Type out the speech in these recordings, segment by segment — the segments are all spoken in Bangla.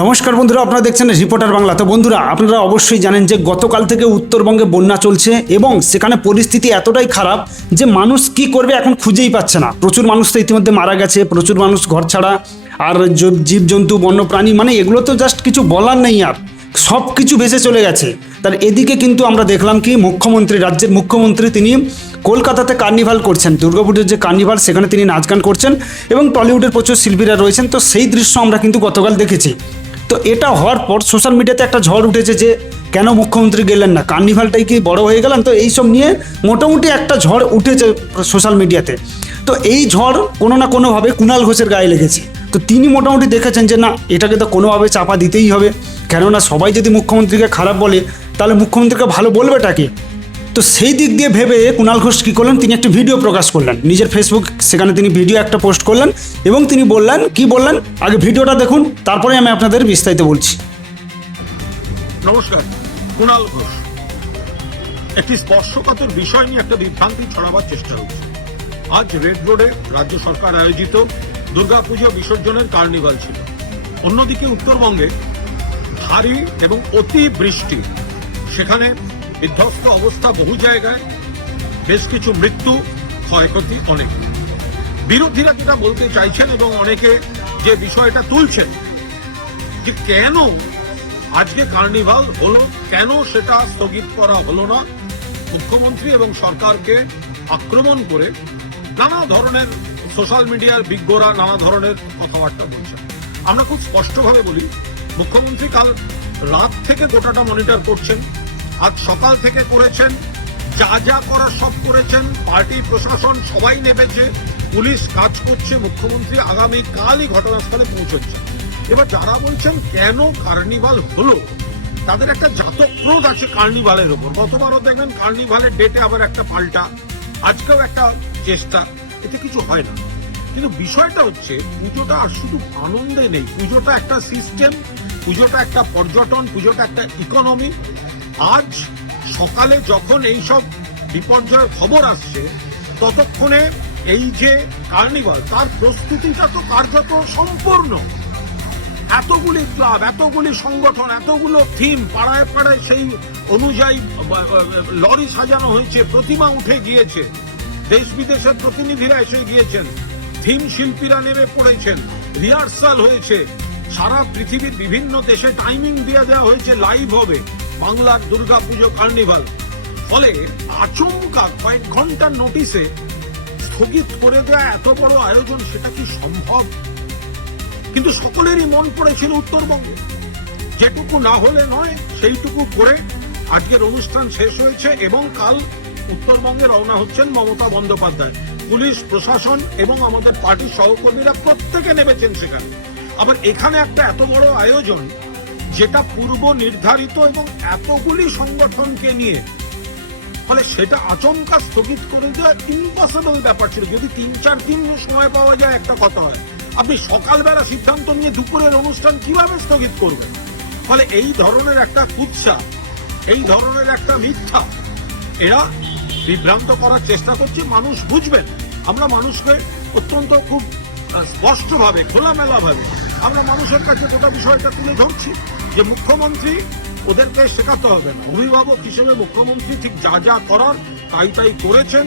নমস্কার বন্ধুরা, আপনারা দেখছেন রিপোর্টার বাংলা। তো বন্ধুরা, আপনারা অবশ্যই জানেন যে গতকাল থেকে উত্তরবঙ্গে বন্যা চলছে এবং সেখানে পরিস্থিতি এতটাই খারাপ যে মানুষ কি করবে এখন খুঁজেই পাচ্ছে না। প্রচুর মানুষ তো ইতিমধ্যে মারা গেছে, প্রচুর মানুষ ঘর ছাড়া, আর জীবজন্তু বন্যপ্রাণী মানে এগুলো তো জাস্ট কিছু বলার নেই, আর সব কিছু ভেসে চলে গেছে। তার এদিকে কিন্তু আমরা দেখলাম কি মুখ্যমন্ত্রী, রাজ্যের মুখ্যমন্ত্রী তিনি কলকাতাতে কার্নিভাল করছেন, দুর্গাপুজোর যে কার্নিভাল সেখানে তিনি নাচ গান করছেন এবং টলিউডের প্রচুর শিল্পীরা রয়েছেন। তো সেই দৃশ্য আমরা কিন্তু গতকাল দেখেছি। তো এটা হওয়ার পর সোশ্যাল মিডিয়াতে একটা ঝড় উঠেছে যে কেন মুখ্যমন্ত্রী গেলেন না, কার্নিভালটাই কি বড় হয়ে গেলেন। তো এইসব নিয়ে মোটামুটি একটা ঝড় উঠেছে সোশ্যাল মিডিয়াতে। তো এই ঝড় কোনো না কোনোভাবে কুণাল ঘোষের গায়ে লেগেছে। তো তিনি মোটামুটি দেখেছেন যে না, এটাকে তো কোনোভাবে চাপা দিতেই হবে, কেননা সবাই যদি মুখ্যমন্ত্রীকে খারাপ বলে তাহলে মুখ্যমন্ত্রীকে ভালো বলবেটাকে। তো সেই দিক দিয়ে ভেবে কুণাল ঘোষ কী করলেন, তিনি একটি ভিডিও প্রকাশ করলেন নিজের ফেসবুক, সেখানে তিনি ভিডিও একটা পোস্ট করলেন এবং তিনি বললেন, কি বললেন আগে ভিডিওটা দেখুন, তারপরে আমি আপনাদের বিস্তারিত বলছি। নমস্কার। কুণাল ঘোষ একটি স্পর্শকাতর বিষয় নিয়ে একটা বিভ্রান্তি ছড়াবার চেষ্টা হচ্ছে। আজ রেড রোডে রাজ্য সরকার আয়োজিত দুর্গাপুজো বিসর্জনের কার্নিভাল ছিল। অন্যদিকে উত্তরবঙ্গে ভারী এবং অতি বৃষ্টি, সেখানে বিধ্বস্ত অবস্থা বহু জায়গায়, বেশ কিছু মৃত্যু, ক্ষয়ক্ষতি অনেক। বিরোধীরা যেটা বলতে চাইছেন এবং অনেকে যে বিষয়টা তুলছেন যে কেন আজকে কার্নিভাল হলো, কেন সেটা স্থগিত করা হলো না, মুখ্যমন্ত্রী এবং সরকারকে আক্রমণ করে নানা ধরনের সোশ্যাল মিডিয়ার বিজ্ঞরা নানা ধরনের কথাবার্তা বলছেন। আমরা খুব স্পষ্টভাবে বলি, মুখ্যমন্ত্রী কাল রাত থেকে গোটাটা মনিটর করছেন, আজ সকাল থেকে করেছেন, যা যা করার সব করেছেন, পার্টি প্রশাসন সবাই নেমেছে, পুলিশ কাজ করছে, মুখ্যমন্ত্রী আগামীকালই ঘটনাস্থলে পৌঁছচ্ছে। এবার যারা বলছেন কেন কার্নিভাল হলো, তাদের একটা জাতক্রোধ আছে কার্নিভালের ওপর। গতবারও দেখবেন কার্নিভালের ডেটে আবার একটা পাল্টা, আজকেও একটা চেষ্টা, এতে কিছু হয় না। কিন্তু বিষয়টা হচ্ছে পুজোটা আর শুধু আনন্দে নেই, পুজোটা একটা সিস্টেম, পুজোটা একটা পর্যটন, পুজোটা একটা ইকোনমি। আজ সকালে যখন এইসব বিপর্যয়ের খবর আসছে, ততক্ষণে এই যে কার্নিভাল, তার প্রস্তুতিটা তো কার্যত সম্পূর্ণ। এতগুলি ক্লাব, এতগুলি সংগঠন, এতগুলো থিম, পাড়ায় পাড়ায় সেই অনুযায়ী লরি সাজানো হয়েছে, প্রতিমা উঠে গিয়েছে, দেশ বিদেশের প্রতিনিধিরা এসে গিয়েছেন, থিম শিল্পীরা নেমে পড়েছেন, রিহার্সাল হয়েছে, সারা পৃথিবীর বিভিন্ন দেশে টাইমিং দিয়ে দেওয়া হয়েছে, লাইভ হবে বাংলার দুর্গাপুজো কার্নিভাল। ফলে আচমকা কয়েক ঘন্টার নোটিশে স্থগিত করে দেওয়া এত বড় আয়োজন, সেটা কি সম্ভব? কিন্তু সকলেরই মন পড়েছিল উত্তরবঙ্গে, যেটুকু না হলে নয় সেইটুকু করে আজকের অনুষ্ঠান শেষ হয়েছে এবং কাল উত্তরবঙ্গে রওনা হচ্ছেন মমতা বন্দ্যোপাধ্যায়। পুলিশ প্রশাসন এবং আমাদের পার্টির সহকর্মীরা প্রত্যেকে নেমেছেন সেখানে। আবার এখানে একটা এত বড় আয়োজন, যেটা পূর্ব নির্ধারিত এবং এতগুলি সংগঠনকে নিয়ে, ফলে সেটা আচমকা স্থগিত করে দেওয়া ইম্পসিবল ব্যাপার ছিল। যদি 3-4 দিন সময় পাওয়া যায় একটা কথা হয়, আপনি সকালবেলা সিদ্ধান্ত নিয়ে দুপুরের অনুষ্ঠান কিভাবে স্থগিত করবেন? ফলে এই ধরনের একটা কুৎসা, এই ধরনের একটা মিথ্যা এরা বিভ্রান্ত করার চেষ্টা করছে। মানুষ বুঝবেন, আমরা মানুষকে অত্যন্ত খুব স্পষ্টভাবে, খোলামেলা ভাবে আমরা মানুষের কাছে গোটা বিষয়টা তুলে ধরছি যে মুখ্যমন্ত্রী ওদেরকে শেখাতে হবে না। অভিভাবক হিসেবে মুখ্যমন্ত্রী ঠিক যা যা করার তাই করেছেন,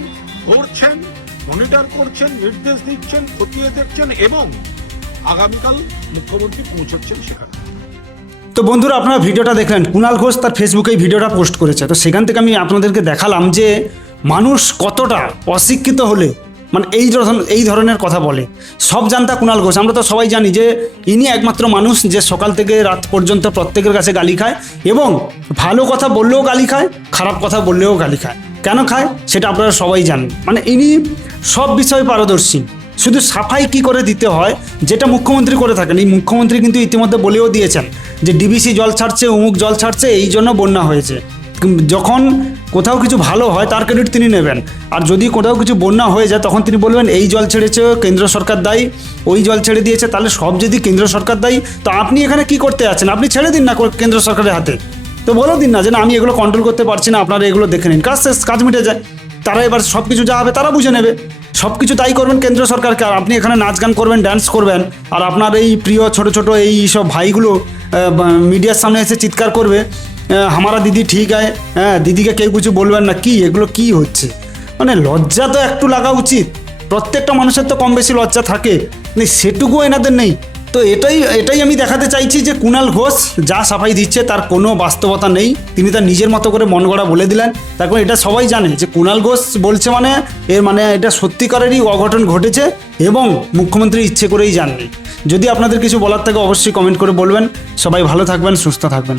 করছেন, মনিটর করছেন, নির্দেশ দিচ্ছেন, খতিয়ে দেখছেন এবং আগামীকাল মুখ্যমন্ত্রী পৌঁছচ্ছেন সেখানে। তো বন্ধুরা, আপনারা ভিডিওটা দেখলেন, কুণাল ঘোষ তার ফেসবুকে এই ভিডিওটা পোস্ট করেছে। তো সেখান থেকে আমি আপনাদেরকে দেখালাম যে মানুষ কতটা অশিক্ষিত হলে মানে এই ধরনের কথা বলে। সব জানতা কুণাল ঘোষ, আমরা তো সবাই জানি যে ইনি একমাত্র মানুষ যে সকাল থেকে রাত পর্যন্ত প্রত্যেকের কাছে গালি খায় এবং ভালো কথা বললেও গালি খায়, খারাপ কথা বললেও গালি খায়। কেন খায় সেটা আপনারা সবাই জানেন। মানে ইনি সব বিষয়ে পারদর্শী, শুধু সাফাই কি করে দিতে হয় যেটা মুখ্যমন্ত্রী করে থাকেন। এই মুখ্যমন্ত্রী কিন্তু ইতিমধ্যে বলেও দিয়েছেন যে ডিবিসি জল ছাড়ছে, অমুক জল ছাড়ছে, এই জন্য বন্যা হয়েছে। যখন কোথাও কিছু ভালো হয় তার ক্রেডিট তিনি নেবেন, আর যদি কোথাও কিছু বন্যা হয়ে যায় তখন তিনি বলবেন এই জল ছেড়েছে কেন্দ্র সরকার দায়ী, ওই জল ছেড়ে দিয়েছে। তাহলে সব যদি কেন্দ্র সরকার দায়ী, তো আপনি এখানে কি করতে আছেন? আপনি ছেড়ে দিন না কেন্দ্র সরকারের হাতে, তো বলে দিন না যে না আমি এগুলো কন্ট্রোল করতে পারছি না, আপনারা এগুলো দেখে নিন, কাজ শেষ, কাজ মিটে যায়। তারা এবার সব কিছু যা হবে তারা বুঝে নেবে। সব কিছু তাই করবেন কেন্দ্র সরকারকে, আর আপনি এখানে নাচ গান করবেন, ডান্স করবেন, আর আপনার এই প্রিয় ছোট ছোট এই সব ভাইগুলো মিডিয়ার সামনে এসে চিৎকার করবে হামারা দিদি ঠিক আছে, হ্যাঁ দিদিকে কেউ কিছু বলবেন না, কি এগুলো কি হচ্ছে? মানে লজ্জা তো একটু লাগা উচিত, প্রত্যেকটা মানুষের তো কম বেশি লজ্জা থাকে, মানে সেটুকুও এনাদের নেই। তো এটাই আমি দেখাতে চাইছি যে কুণাল ঘোষ যা সাফাই দিচ্ছে তার কোনো বাস্তবতা নেই, তিনি তার নিজের মতো করে মন গড়া বলে দিলেন। তারপর এটা সবাই জানে যে কুণাল ঘোষ বলছে মানে এর মানে এটা সত্যিকারেরই অঘটন ঘটেছে এবং মুখ্যমন্ত্রী ইচ্ছে করেই জাননি। যদি আপনাদের কিছু বলার থাকে অবশ্যই কমেন্ট করে বলবেন। সবাই ভালো থাকবেন, সুস্থ থাকবেন।